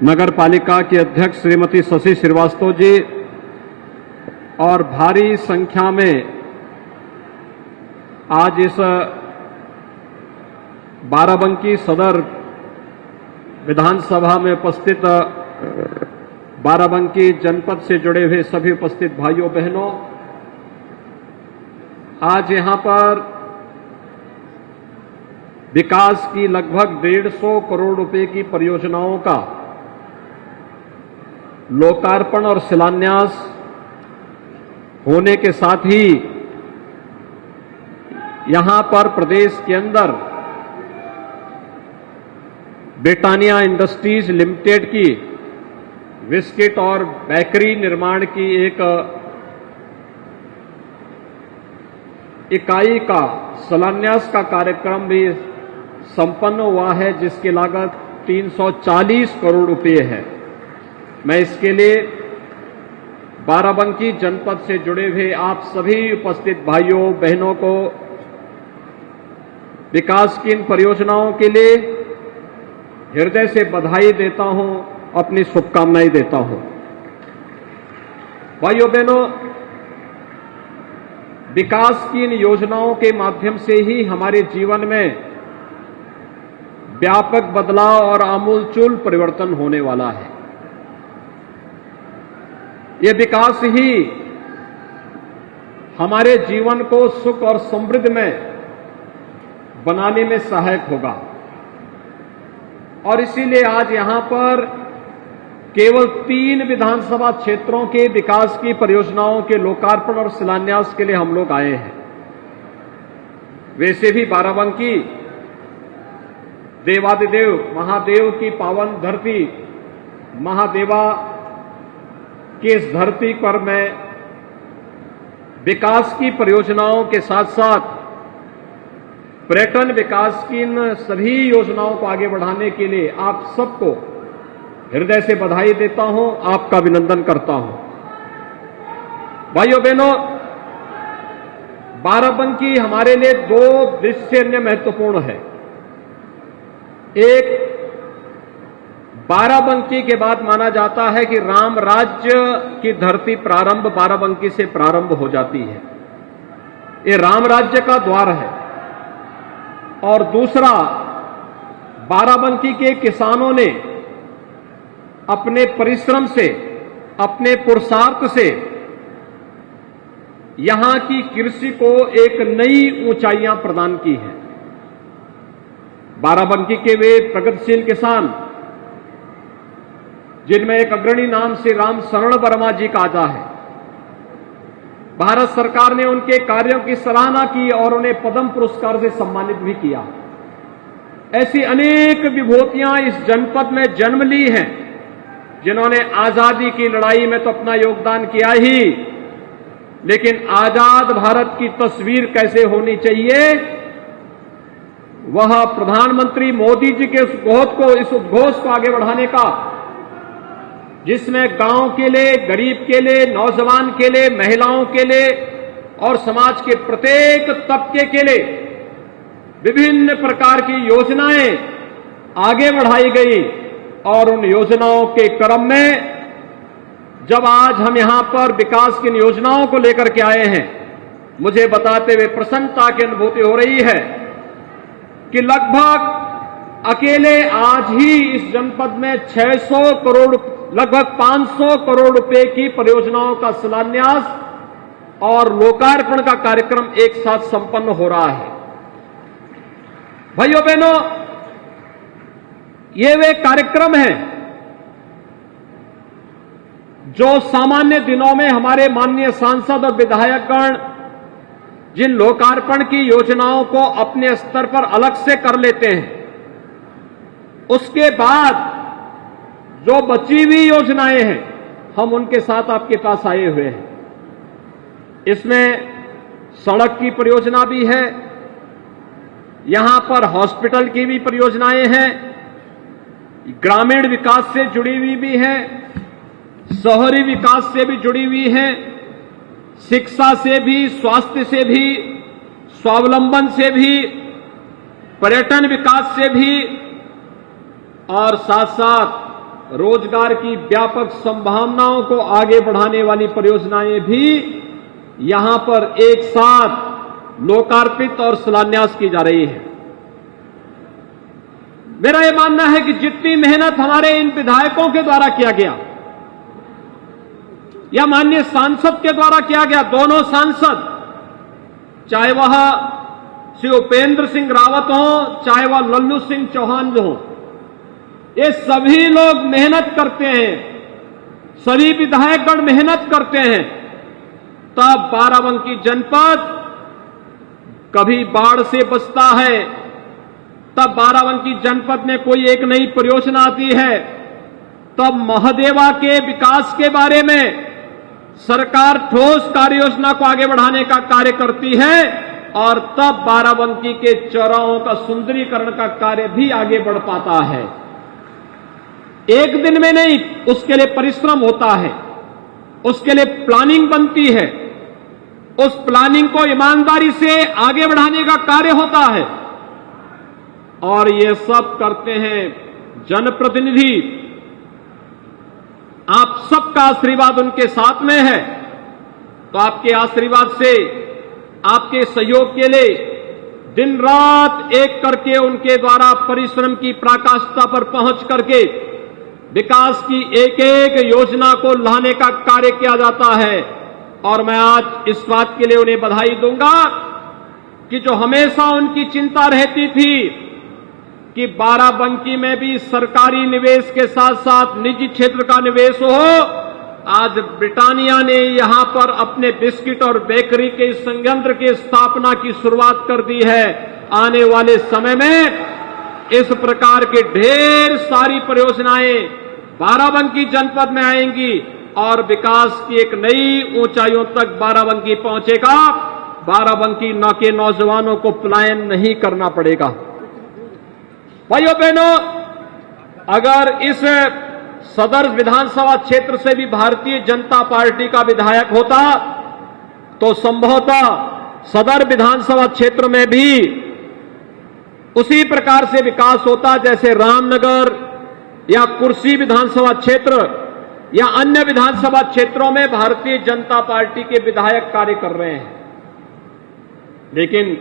नगर पालिका की अध्यक्ष श्रीमती शशि श्रीवास्तव जी और भारी संख्या में आज इस बाराबंकी सदर विधानसभा में उपस्थित बाराबंकी जनपद से जुड़े हुए सभी उपस्थित भाइयों बहनों, आज यहां पर विकास की लगभग 150 करोड़ रुपए की परियोजनाओं का लोकार्पण और शिलान्यास होने के साथ ही यहां पर प्रदेश के अंदर ब्रिटानिया इंडस्ट्रीज लिमिटेड की बिस्किट और बेकरी निर्माण की एक इकाई का शिलान्यास का कार्यक्रम भी संपन्न हुआ है, जिसकी लागत 340 करोड़ रुपए है। मैं इसके लिए बाराबंकी जनपद से जुड़े हुए आप सभी उपस्थित भाइयों बहनों को विकास की इन परियोजनाओं के लिए हृदय से बधाई देता हूं, अपनी शुभकामनाएं देता हूं। भाइयों बहनों, विकास की इन योजनाओं के माध्यम से ही हमारे जीवन में व्यापक बदलाव और आमूलचूल परिवर्तन होने वाला है। ये विकास ही हमारे जीवन को सुख और समृद्ध में बनाने में सहायक होगा और इसीलिए आज यहां पर केवल 3 विधानसभा क्षेत्रों के विकास की परियोजनाओं के लोकार्पण और शिलान्यास के लिए हम लोग आए हैं। वैसे भी बाराबंकी देवादिदेव महादेव की पावन धरती महादेवा की इस धरती पर मैं विकास की परियोजनाओं के साथ साथ पर्यटन विकास की इन सभी योजनाओं को आगे बढ़ाने के लिए आप सबको हृदय से बधाई देता हूं, आपका अभिनंदन करता हूं। भाइयों बहनों, बाराबंकी हमारे लिए 2 दृष्टि अन्य महत्वपूर्ण है। एक, बाराबंकी के बाद माना जाता है कि राम राज्य की धरती प्रारंभ बाराबंकी से प्रारंभ हो जाती है। ये राम राज्य का द्वार है। और दूसरा, बाराबंकी के किसानों ने अपने परिश्रम से, अपने पुरुषार्थ से यहां की कृषि को एक नई ऊंचाइयां प्रदान की हैं। बाराबंकी के वे प्रगतिशील किसान जिनमें एक अग्रणी नाम से राम शरण वर्मा जी का आता है, भारत सरकार ने उनके कार्यों की सराहना की और उन्हें पद्म पुरस्कार से सम्मानित भी किया। ऐसी अनेक विभूतियां इस जनपद में जन्म ली हैं, जिन्होंने आजादी की लड़ाई में तो अपना योगदान किया ही, लेकिन आजाद भारत की तस्वीर कैसे होनी चाहिए, वह प्रधानमंत्री मोदी जी के इस उद्घोष को आगे बढ़ाने का, जिसमें गांव के लिए, गरीब के लिए, नौजवान के लिए, महिलाओं के लिए और समाज के प्रत्येक तबके के लिए विभिन्न प्रकार की योजनाएं आगे बढ़ाई गई। और उन योजनाओं के क्रम में जब आज हम यहां पर विकास की योजनाओं को लेकर के आए हैं, मुझे बताते हुए प्रसन्नता की अनुभूति हो रही है कि लगभग अकेले आज ही इस जनपद में 600 करोड़, लगभग 500 करोड़ रुपए की परियोजनाओं का शिलान्यास और लोकार्पण का कार्यक्रम एक साथ संपन्न हो रहा है। भाइयों बहनों, ये वे कार्यक्रम हैं जो सामान्य दिनों में हमारे माननीय सांसद और विधायकगण जिन लोकार्पण की योजनाओं को अपने स्तर पर अलग से कर लेते हैं, उसके बाद जो बची हुई योजनाएं हैं हम उनके साथ आपके पास आए हुए हैं। इसमें सड़क की परियोजना भी है, यहां पर हॉस्पिटल की भी परियोजनाएं हैं, ग्रामीण विकास से जुड़ी हुई भी है, शहरी विकास से भी जुड़ी हुई है, शिक्षा से भी, स्वास्थ्य से भी, स्वावलंबन से भी, पर्यटन विकास से भी और साथ साथ रोजगार की व्यापक संभावनाओं को आगे बढ़ाने वाली परियोजनाएं भी यहां पर एक साथ लोकार्पित और शिलान्यास की जा रही है। मेरा यह मानना है कि जितनी मेहनत हमारे इन विधायकों के द्वारा किया गया या माननीय सांसद के द्वारा किया गया, दोनों सांसद, चाहे वह श्री उपेंद्र सिंह रावत हो, चाहे वह लल्लू सिंह चौहान हो, ये सभी लोग मेहनत करते हैं, सभी विधायकगण मेहनत करते हैं, तब बाराबंकी जनपद कभी बाढ़ से बचता है, तब बाराबंकी जनपद में कोई एक नई परियोजना आती है, तब महादेवा के विकास के बारे में सरकार ठोस कार्य योजना को आगे बढ़ाने का कार्य करती है, और तब बाराबंकी के चौराहों का सुंदरीकरण का कार्य भी आगे बढ़ पाता है। एक दिन में नहीं, उसके लिए परिश्रम होता है, उसके लिए प्लानिंग बनती है, उस प्लानिंग को ईमानदारी से आगे बढ़ाने का कार्य होता है, और ये सब करते हैं जनप्रतिनिधि। आप सबका आशीर्वाद उनके साथ में है, तो आपके आशीर्वाद से, आपके सहयोग के लिए दिन रात एक करके उनके द्वारा परिश्रम की पराकाष्ठा पर पहुंच करके विकास की एक एक योजना को लाने का कार्य किया जाता है। और मैं आज इस बात के लिए उन्हें बधाई दूंगा कि जो हमेशा उनकी चिंता रहती थी कि बाराबंकी में भी सरकारी निवेश के साथ साथ निजी क्षेत्र का निवेश हो, आज ब्रिटानिया ने यहां पर अपने बिस्किट और बेकरी के संयंत्र की स्थापना की शुरुआत कर दी है। आने वाले समय में इस प्रकार के ढेर सारी परियोजनाएं बाराबंकी जनपद में आएंगी और विकास की एक नई ऊंचाइयों तक बाराबंकी पहुंचेगा। बाराबंकी के नौजवानों को पलायन नहीं करना पड़ेगा। भाइयों बहनों, अगर इस सदर विधानसभा क्षेत्र से भी भारतीय जनता पार्टी का विधायक होता तो संभवतः सदर विधानसभा क्षेत्र में भी उसी प्रकार से विकास होता जैसे रामनगर या कुर्सी विधानसभा क्षेत्र या अन्य विधानसभा क्षेत्रों में भारतीय जनता पार्टी के विधायक कार्य कर रहे हैं। लेकिन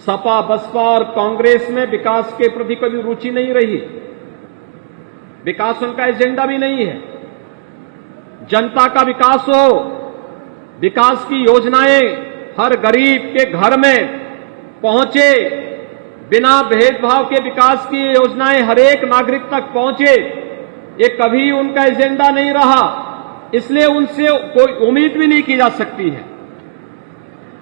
सपा, बसपा और कांग्रेस में विकास के प्रति कभी रुचि नहीं रही, विकास उनका एजेंडा भी नहीं है। जनता का विकास हो, विकास की योजनाएं हर गरीब के घर में पहुंचे, बिना भेदभाव के विकास की योजनाएं हर एक नागरिक तक पहुंचे, ये कभी उनका एजेंडा नहीं रहा, इसलिए उनसे कोई उम्मीद भी नहीं की जा सकती है।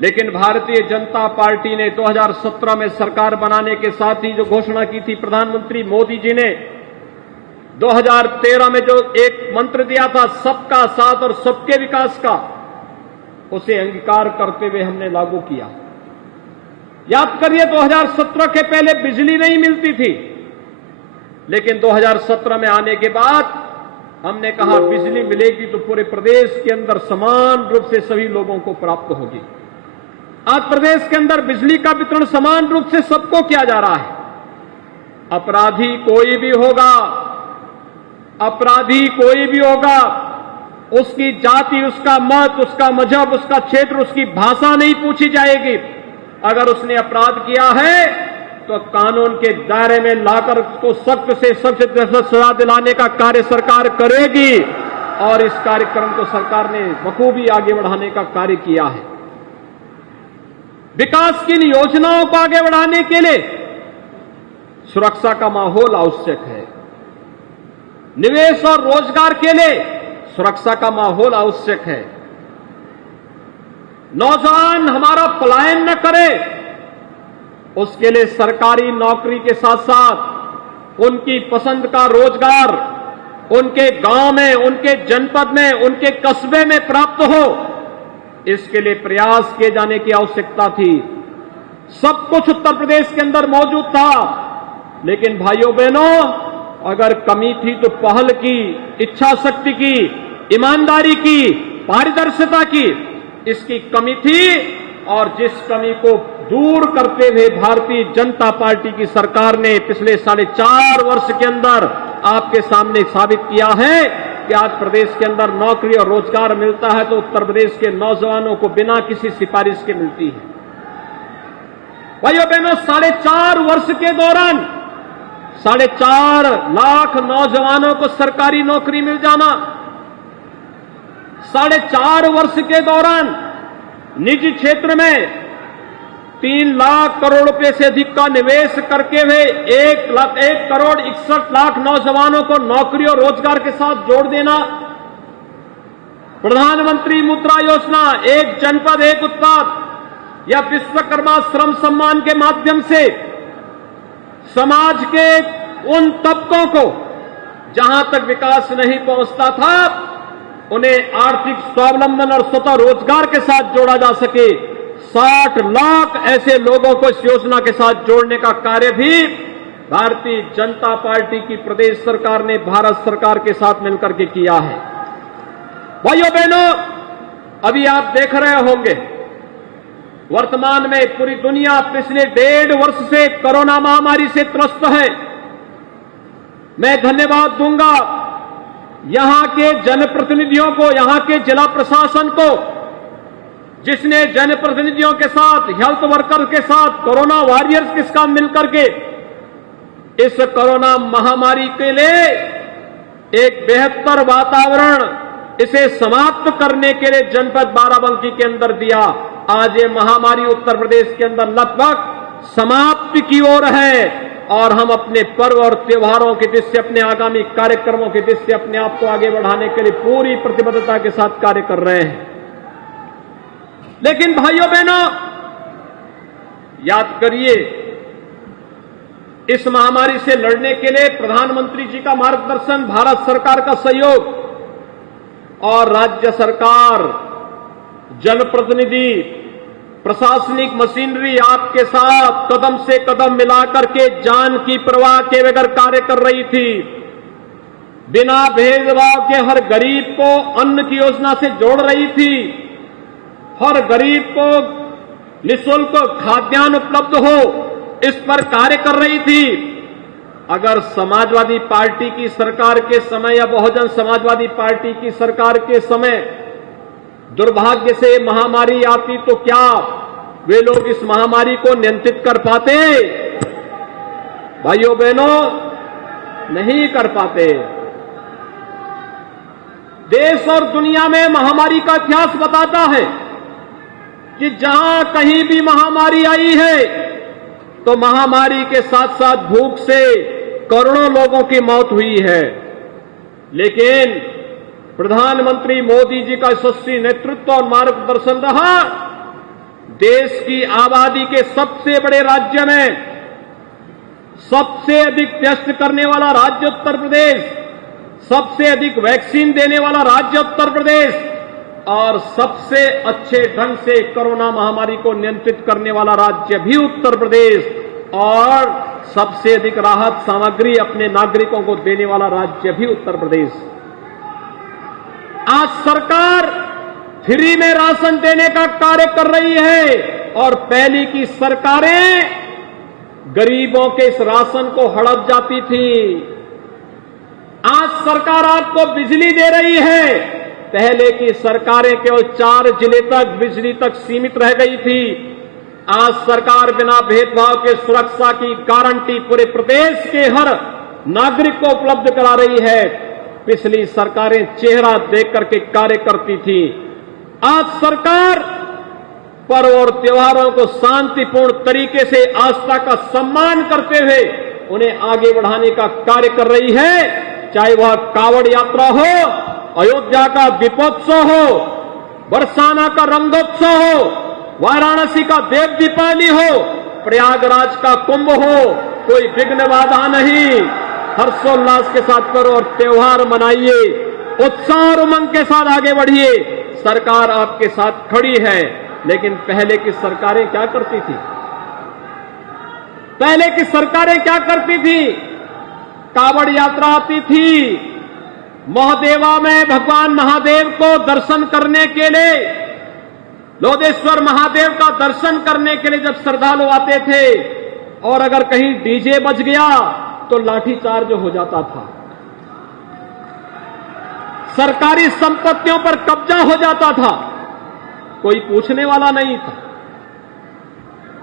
लेकिन भारतीय जनता पार्टी ने 2017 में सरकार बनाने के साथ ही जो घोषणा की थी प्रधानमंत्री मोदी जी ने, 2013 में जो एक मंत्र दिया था सबका साथ और सबके विकास का, उसे अंगीकार करते हुए हमने लागू किया। याद करिए, 2017 के पहले बिजली नहीं मिलती थी, लेकिन 2017 में आने के बाद हमने कहा बिजली मिलेगी तो पूरे प्रदेश के अंदर समान रूप से सभी लोगों को प्राप्त होगी। आज प्रदेश के अंदर बिजली का वितरण समान रूप से सबको किया जा रहा है। अपराधी कोई भी होगा, अपराधी कोई भी होगा, उसकी जाति, उसका मत, उसका मजहब, उसका क्षेत्र, उसकी भाषा नहीं पूछी जाएगी। अगर उसने अपराध किया है तो कानून के दायरे में लाकर उसको सख्त से सख्त सजा दिलाने का कार्य सरकार करेगी, और इस कार्यक्रम को सरकार ने बखूबी आगे बढ़ाने का कार्य किया है। विकास की इन योजनाओं को आगे बढ़ाने के लिए सुरक्षा का माहौल आवश्यक है। निवेश और रोजगार के लिए सुरक्षा का माहौल आवश्यक है। नौजवान हमारा पलायन न करे, उसके लिए सरकारी नौकरी के साथ साथ उनकी पसंद का रोजगार उनके गांव में, उनके जनपद में, उनके कस्बे में प्राप्त हो, इसके लिए प्रयास किए जाने की आवश्यकता थी। सब कुछ उत्तर प्रदेश के अंदर मौजूद था, लेकिन भाइयों बहनों, अगर कमी थी तो पहल की, इच्छा शक्ति की, ईमानदारी की, पारदर्शिता की, इसकी कमी थी। और जिस कमी को दूर करते हुए भारतीय जनता पार्टी की सरकार ने पिछले 4.5 वर्ष के अंदर आपके सामने साबित किया है कि आज प्रदेश के अंदर नौकरी और रोजगार मिलता है तो उत्तर प्रदेश के नौजवानों को बिना किसी सिफारिश के मिलती है। भाइयों बहनों, 4.5 वर्ष के दौरान 4.5 लाख नौजवानों को सरकारी नौकरी मिल जाना, 4.5 वर्ष के दौरान निजी क्षेत्र में 3 लाख करोड़ रुपए से अधिक का निवेश करके हुए 1 करोड़ 61 लाख नौजवानों को नौकरी और रोजगार के साथ जोड़ देना, प्रधानमंत्री मुद्रा योजना, एक जनपद एक उत्पाद या विश्वकर्मा श्रम सम्मान के माध्यम से समाज के उन तबकों को जहां तक विकास नहीं पहुंचता था उन्हें आर्थिक स्वावलंबन और स्वतः रोजगार के साथ जोड़ा जा सके। 60 लाख ऐसे लोगों को इस योजना के साथ जोड़ने का कार्य भी भारतीय जनता पार्टी की प्रदेश सरकार ने भारत सरकार के साथ मिलकर के किया है। भाइयों बहनों, अभी आप देख रहे होंगे वर्तमान में पूरी दुनिया पिछले 1.5 वर्ष से कोरोना महामारी से त्रस्त है। मैं धन्यवाद दूंगा यहां के जनप्रतिनिधियों को, यहां के जिला प्रशासन को, जिसने जनप्रतिनिधियों के साथ, हेल्थ वर्कर के साथ, कोरोना वॉरियर्स के साथ मिलकर के इस कोरोना महामारी के लिए एक बेहतर वातावरण, इसे समाप्त करने के लिए जनपद बाराबंकी के अंदर दिया। आज ये महामारी उत्तर प्रदेश के अंदर लगभग समाप्ति की ओर है और हम अपने पर्व और त्योहारों की दृष्टि, अपने आगामी कार्यक्रमों की दृष्टि अपने आप को आगे बढ़ाने के लिए पूरी प्रतिबद्धता के साथ कार्य कर रहे हैं। लेकिन भाइयों बहनों, याद करिए, इस महामारी से लड़ने के लिए प्रधानमंत्री जी का मार्गदर्शन, भारत सरकार का सहयोग और राज्य सरकार, जनप्रतिनिधि, प्रशासनिक मशीनरी आपके साथ कदम से कदम मिलाकर के जान की परवाह के बगैर कार्य कर रही थी। बिना भेदभाव के हर गरीब को अन्न की योजना से जोड़ रही थी, हर गरीब को निःशुल्क खाद्यान्न उपलब्ध हो, इस पर कार्य कर रही थी। अगर समाजवादी पार्टी की सरकार के समय या बहुजन समाजवादी पार्टी की सरकार के समय दुर्भाग्य से महामारी आती तो क्या वे लोग इस महामारी को नियंत्रित कर पाते? भाइयों बहनों, नहीं कर पाते। देश और दुनिया में महामारी का इतिहास बताता है कि जहां कहीं भी महामारी आई है तो महामारी के साथ साथ भूख से करोड़ों लोगों की मौत हुई है। लेकिन प्रधानमंत्री मोदी जी का यशस्वी नेतृत्व और मार्गदर्शन रहा। देश की आबादी के सबसे बड़े राज्य में सबसे अधिक टेस्ट करने वाला राज्य उत्तर प्रदेश, सबसे अधिक वैक्सीन देने वाला राज्य उत्तर प्रदेश और सबसे अच्छे ढंग से कोरोना महामारी को नियंत्रित करने वाला राज्य भी उत्तर प्रदेश और सबसे अधिक राहत सामग्री अपने नागरिकों को देने वाला राज्य भी उत्तर प्रदेश। आज सरकार फ्री में राशन देने का कार्य कर रही है और पहले की सरकारें गरीबों के इस राशन को हड़प जाती थी। आज सरकार आपको बिजली दे रही है, पहले की सरकारें केवल 4 जिले तक बिजली तक सीमित रह गई थी। आज सरकार बिना भेदभाव के सुरक्षा की गारंटी पूरे प्रदेश के हर नागरिक को उपलब्ध करा रही है। पिछली सरकारें चेहरा देख करके कार्य करती थी। आज सरकार पर्व और त्योहारों को शांतिपूर्ण तरीके से आस्था का सम्मान करते हुए उन्हें आगे बढ़ाने का कार्य कर रही है। चाहे वह कावड़ यात्रा हो, अयोध्या का दीपोत्सव हो, बरसाना का रंगोत्सव हो, वाराणसी का देव दीपावली हो, प्रयागराज का कुंभ हो, कोई विघ्न बाधा नहीं। हर्षोल्लास के साथ करो और त्योहार मनाइए, उत्साह और उमंग के साथ आगे बढ़िए। सरकार आपके साथ खड़ी है। लेकिन पहले की सरकारें क्या करती थी? पहले की सरकारें क्या करती थी? कावड़ यात्रा आती थी, महादेवा में भगवान महादेव को दर्शन करने के लिए, लोधेश्वर महादेव का दर्शन करने के लिए जब श्रद्धालु आते थे और अगर कहीं डीजे बज गया तो लाठीचार्ज हो जाता था। सरकारी संपत्तियों पर कब्जा हो जाता था, कोई पूछने वाला नहीं था।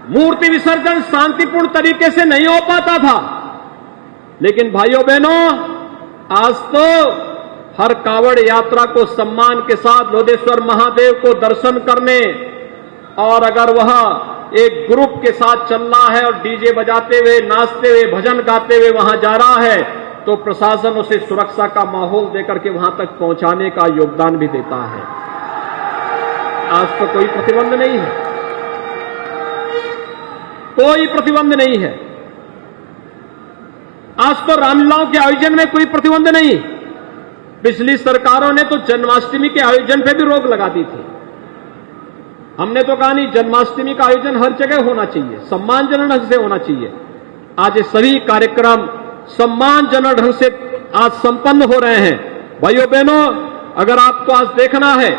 मूर्ति विसर्जन शांतिपूर्ण तरीके से नहीं हो पाता था। लेकिन भाइयों बहनों, आज तो हर कावड़ यात्रा को सम्मान के साथ लोधेश्वर महादेव को दर्शन करने, और अगर वह एक ग्रुप के साथ चल रहा है और डीजे बजाते हुए, नाचते हुए, भजन गाते हुए वहां जा रहा है, तो प्रशासन उसे सुरक्षा का माहौल देकर के वहां तक पहुंचाने का योगदान भी देता है। आज तो कोई प्रतिबंध नहीं है, कोई प्रतिबंध नहीं है। आज तो रामलीलाओं के आयोजन में कोई प्रतिबंध नहीं। पिछली सरकारों ने तो जन्माष्टमी के आयोजन पे भी रोक लगा दी थी। हमने तो कहा नहीं, जन्माष्टमी का आयोजन हर जगह होना चाहिए, सम्मानजनक ढंग से होना चाहिए। आज ये सभी कार्यक्रम सम्मानजनक ढंग से आज संपन्न हो रहे हैं। भाइयों बहनों, अगर आपको आज देखना है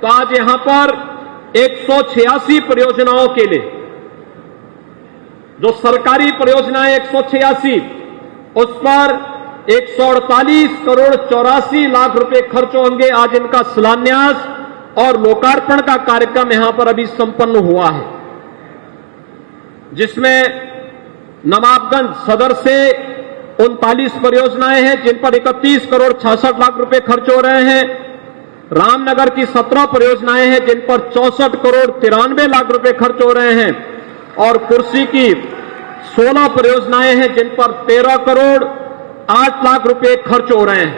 तो आज यहां पर 186 परियोजनाओं के लिए, जो सरकारी परियोजनाएं 186, उस पर 148 करोड़ 84 लाख रुपए खर्च होंगे। आज इनका शिलान्यास और लोकार्पण का कार्यक्रम यहां पर अभी संपन्न हुआ है, जिसमें नवाबगंज सदर से 39 परियोजनाएं हैं जिन पर 31 करोड़ 66 लाख रुपए खर्च हो रहे हैं। रामनगर की 17 परियोजनाएं हैं जिन पर 64 करोड़ 93 लाख रुपए खर्च हो रहे हैं, और कुर्सी की 16 परियोजनाएं हैं जिन पर 13 करोड़ 8 लाख रुपए खर्च हो रहे हैं।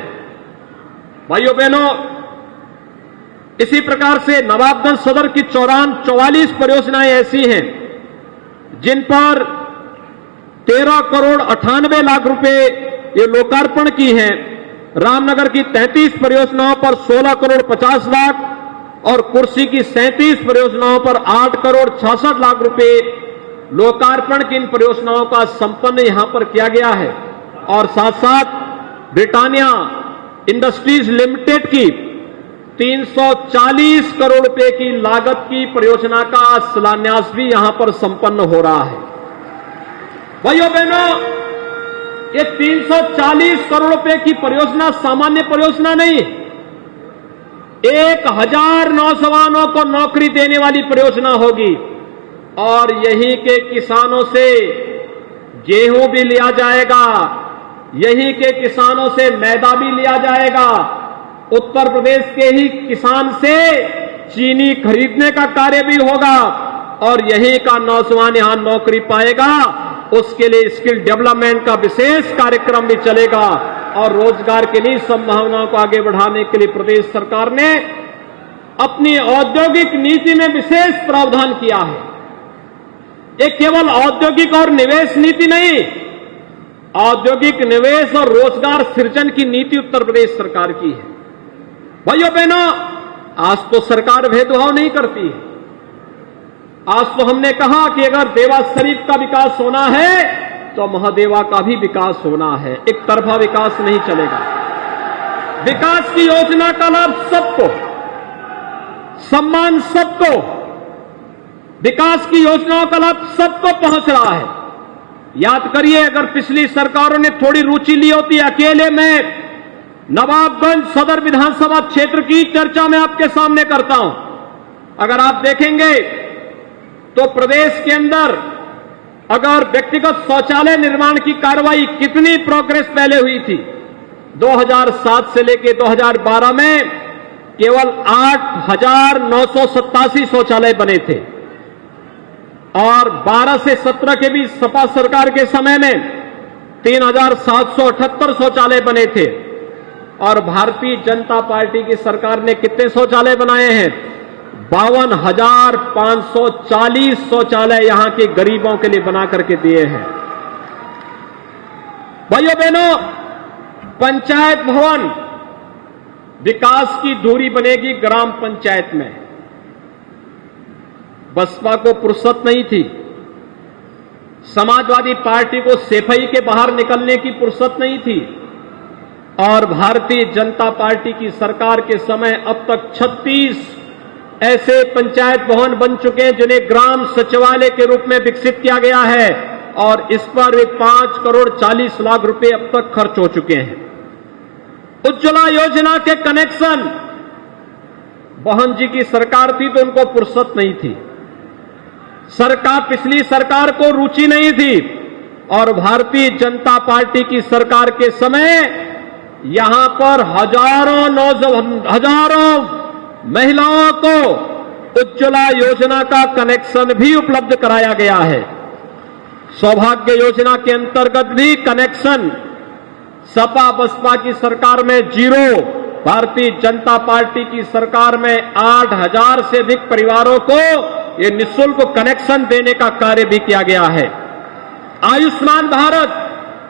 भाइयों बहनों, इसी प्रकार से नवाबगंज सदर की 44 परियोजनाएं ऐसी हैं जिन पर 13 करोड़ 98 लाख रुपए ये लोकार्पण की हैं। रामनगर की 33 परियोजनाओं पर 16 करोड़ 50 लाख और कुर्सी की 37 परियोजनाओं पर 8 करोड़ 66 लाख रुपए लोकार्पण की इन परियोजनाओं का संपन्न यहां पर किया गया है। और साथ साथ ब्रिटानिया इंडस्ट्रीज लिमिटेड की 340 करोड़ रुपए की लागत की परियोजना का शिलान्यास भी यहां पर संपन्न हो रहा है। भाइयों बहनों, ये 340 करोड़ रुपए की परियोजना सामान्य परियोजना नहीं, 1000 नौजवानों को नौकरी देने वाली परियोजना होगी। और यही के किसानों से गेहूं भी लिया जाएगा, यही के किसानों से मैदा भी लिया जाएगा, उत्तर प्रदेश के ही किसान से चीनी खरीदने का कार्य भी होगा, और यही का नौजवान यहां नौकरी पाएगा। उसके लिए स्किल डेवलपमेंट का विशेष कार्यक्रम भी चलेगा, और रोजगार की नई संभावनाओं को आगे बढ़ाने के लिए प्रदेश सरकार ने अपनी औद्योगिक नीति में विशेष प्रावधान किया है। ये केवल औद्योगिक और निवेश नीति नहीं, औद्योगिक निवेश और रोजगार सृजन की नीति उत्तर प्रदेश सरकार की है। भाइयों बहनों, आज तो सरकार भेदभाव नहीं करती है। आज तो हमने कहा कि अगर देवास शरीफ का विकास होना है तो महादेवा का भी विकास होना है, एक तरफा विकास नहीं चलेगा। विकास की योजना का लाभ सबको, सम्मान सबको, विकास की योजनाओं का लाभ सबको पहुंच रहा है। याद करिए, अगर पिछली सरकारों ने थोड़ी रुचि ली होती, अकेले में नवाबगंज सदर विधानसभा क्षेत्र की चर्चा मैं आपके सामने करता हूं, अगर आप देखेंगे तो प्रदेश के अंदर अगर व्यक्तिगत शौचालय निर्माण की कार्रवाई कितनी प्रोग्रेस पहले हुई थी, 2007 से लेकर 2012 में केवल 8,987 शौचालय बने थे, और 12 से 17 के बीच सपा सरकार के समय में 3,778 शौचालय बने थे। और भारतीय जनता पार्टी की सरकार ने कितने शौचालय बनाए हैं? 52,540 शौचालय यहां के गरीबों के लिए बना करके दिए हैं। भाइयों बहनों, पंचायत भवन विकास की धुरी बनेगी ग्राम पंचायत में। बसपा को फुर्सत नहीं थी, समाजवादी पार्टी को सेफई के बाहर निकलने की फुर्सत नहीं थी, और भारतीय जनता पार्टी की सरकार के समय अब तक 36 ऐसे पंचायत भवन बन चुके हैं जिन्हें ग्राम सचिवालय के रूप में विकसित किया गया है, और इस पर 5 करोड़ 40 लाख रुपए अब तक खर्च हो चुके हैं। उज्ज्वला योजना के कनेक्शन, मोहन जी की सरकार थी तो उनको फुर्सत नहीं थी, पिछली सरकार को रुचि नहीं थी, और भारतीय जनता पार्टी की सरकार के समय यहां पर हजारों महिलाओं को उज्ज्वला योजना का कनेक्शन भी उपलब्ध कराया गया है। सौभाग्य योजना के अंतर्गत भी कनेक्शन सपा बसपा की सरकार में 0, भारतीय जनता पार्टी की सरकार में 8,000 से अधिक परिवारों को ये निःशुल्क कनेक्शन देने का कार्य भी किया गया है। आयुष्मान भारत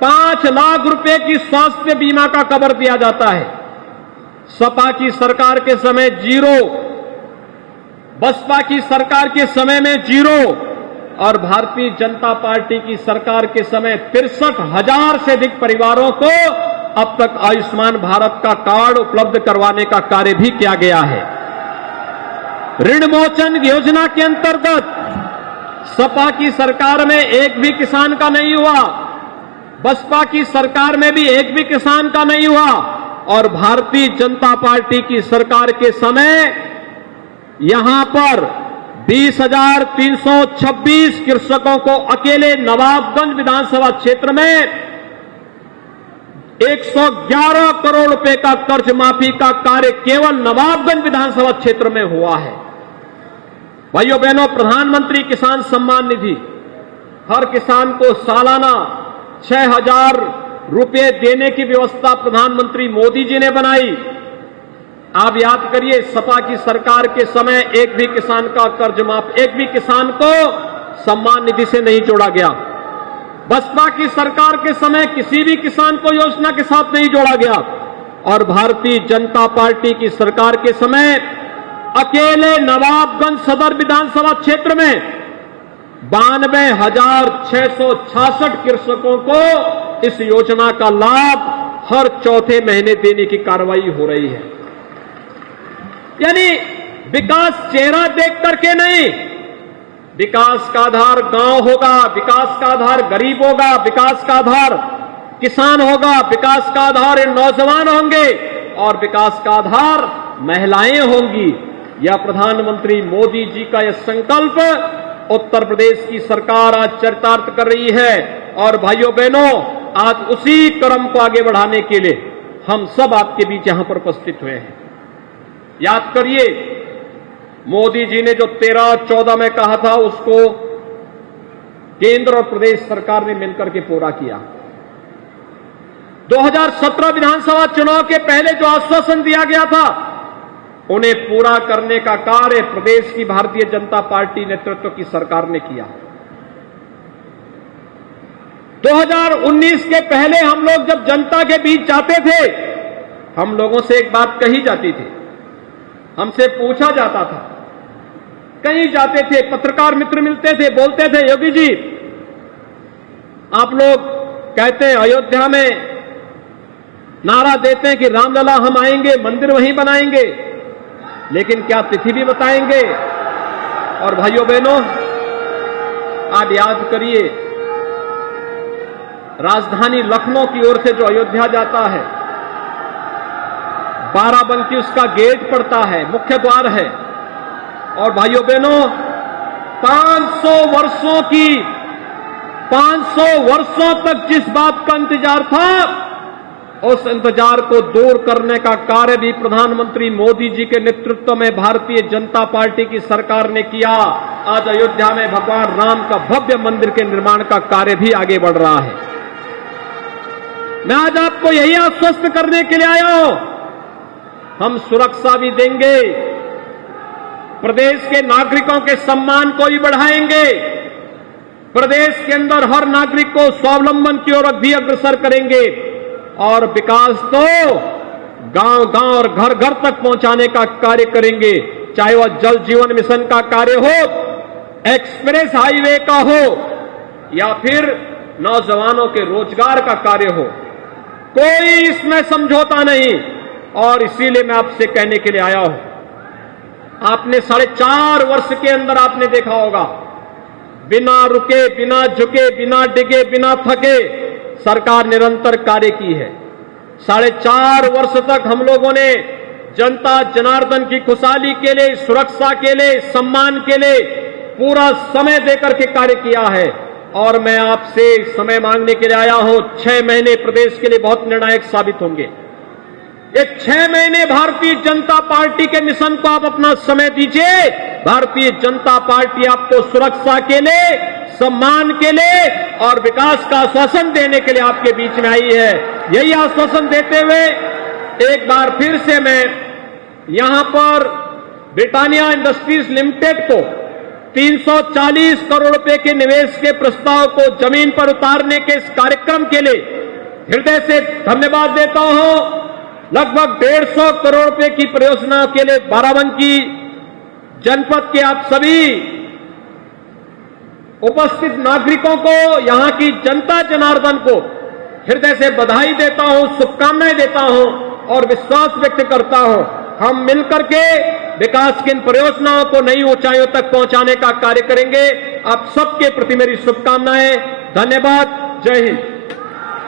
5 लाख रुपए की स्वास्थ्य बीमा का कवर दिया जाता है। सपा की सरकार के समय 0, बसपा की सरकार के समय में 0 और भारतीय जनता पार्टी की सरकार के समय 63,000 से अधिक परिवारों को अब तक आयुष्मान भारत का कार्ड उपलब्ध करवाने का कार्य भी किया गया है। ऋण मोचन योजना के अंतर्गत सपा की सरकार में एक भी किसान का नहीं हुआ, बसपा की सरकार में भी एक भी किसान का नहीं हुआ, और भारतीय जनता पार्टी की सरकार के समय यहां पर 20,326 कृषकों को अकेले नवाबगंज विधानसभा क्षेत्र में 111 करोड़ रुपए का कर्ज माफी का कार्य केवल नवाबगंज विधानसभा क्षेत्र में हुआ है। भाइयों बहनों, प्रधानमंत्री किसान सम्मान निधि हर किसान को सालाना 6,000 रुपए देने की व्यवस्था प्रधानमंत्री मोदी जी ने बनाई। आप याद करिए, सपा की सरकार के समय एक भी किसान का कर्ज माफ, एक भी किसान को सम्मान निधि से नहीं जोड़ा गया। बसपा की सरकार के समय किसी भी किसान को योजना के साथ नहीं जोड़ा गया, और भारतीय जनता पार्टी की सरकार के समय अकेले नवाबगंज सदर विधानसभा क्षेत्र में 92,666 कृषकों को इस योजना का लाभ हर चौथे महीने देने की कार्रवाई हो रही है। यानी विकास चेहरा देख करके नहीं, विकास का आधार गांव होगा, विकास का आधार गरीब होगा, विकास का आधार किसान होगा, विकास का आधार नौजवान होंगे, और विकास का आधार महिलाएं होंगी। यह प्रधानमंत्री मोदी जी का यह संकल्प उत्तर प्रदेश की सरकार आज चरितार्थ कर रही है। और भाइयों बहनों, आज उसी क्रम को आगे बढ़ाने के लिए हम सब आपके बीच यहां पर उपस्थित हुए हैं। याद करिए, मोदी जी ने जो 13-14 में कहा था, उसको केंद्र और प्रदेश सरकार ने मिलकर के पूरा किया। 2017 विधानसभा चुनाव के पहले जो आश्वासन दिया गया था, उन्हें पूरा करने का कार्य प्रदेश की भारतीय जनता पार्टी नेतृत्व की सरकार ने किया। 2019 के पहले हम लोग जब जनता के बीच जाते थे, हम लोगों से एक बात कही जाती थी, हमसे पूछा जाता था, कहीं जाते थे, पत्रकार मित्र मिलते थे, बोलते थे, योगी जी आप लोग कहते हैं अयोध्या में नारा देते हैं कि रामलला हम आएंगे, मंदिर वहीं बनाएंगे, लेकिन क्या तिथि भी बताएंगे? और भाइयों बहनों, आप याद करिए, राजधानी लखनऊ की ओर से जो अयोध्या जाता है, बाराबंकी उसका गेट पड़ता है, मुख्य द्वार है। और भाइयों बहनों, 500 वर्षों तक जिस बात का इंतजार था, उस इंतजार को दूर करने का कार्य भी प्रधानमंत्री मोदी जी के नेतृत्व में भारतीय जनता पार्टी की सरकार ने किया। आज अयोध्या में भगवान राम का भव्य मंदिर के निर्माण का कार्य भी आगे बढ़ रहा है। मैं आज आपको यही आश्वस्त करने के लिए आया हूं, हम सुरक्षा भी देंगे, प्रदेश के नागरिकों के सम्मान को भी बढ़ाएंगे, प्रदेश के अंदर हर नागरिक को स्वावलंबन की ओर भी अग्रसर करेंगे, और विकास तो गांव-गांव और घर-घर तक पहुंचाने का कार्य करेंगे। चाहे वह जल जीवन मिशन का कार्य हो, एक्सप्रेस हाईवे का हो, या फिर नौजवानों के रोजगार का कार्य हो, कोई इसमें समझौता नहीं। और इसीलिए मैं आपसे कहने के लिए आया हूं, आपने 4.5 वर्ष के अंदर आपने देखा होगा, बिना रुके, बिना झुके, बिना डिगे, बिना थके सरकार निरंतर कार्य की है। 4.5 वर्ष तक हम लोगों ने जनता जनार्दन की खुशहाली के लिए, सुरक्षा के लिए, सम्मान के लिए पूरा समय देकर के कार्य किया है। और मैं आपसे समय मांगने के लिए आया हूं। 6 महीने प्रदेश के लिए बहुत निर्णायक साबित होंगे। ये 6 महीने भारतीय जनता पार्टी के मिशन को आप अपना समय दीजिए। भारतीय जनता पार्टी आपको सुरक्षा के लिए, सम्मान के लिए और विकास का आश्वासन देने के लिए आपके बीच में आई है। यही आश्वासन देते हुए एक बार फिर से मैं यहां पर ब्रिटानिया इंडस्ट्रीज लिमिटेड को 340 करोड़ रुपए के निवेश के प्रस्ताव को जमीन पर उतारने के इस कार्यक्रम के लिए हृदय से धन्यवाद देता हूं। लगभग 150 करोड़ रुपए की परियोजना के लिए बाराबंकी जनपद के आप सभी उपस्थित नागरिकों को, यहां की जनता जनार्दन को हृदय से बधाई देता हूं, शुभकामनाएं देता हूं और विश्वास व्यक्त करता हूं हम मिलकर के विकास की इन परियोजनाओं को नई ऊंचाइयों तक पहुंचाने का कार्य करेंगे। आप सबके प्रति मेरी शुभकामनाएं। धन्यवाद। जय हिंद।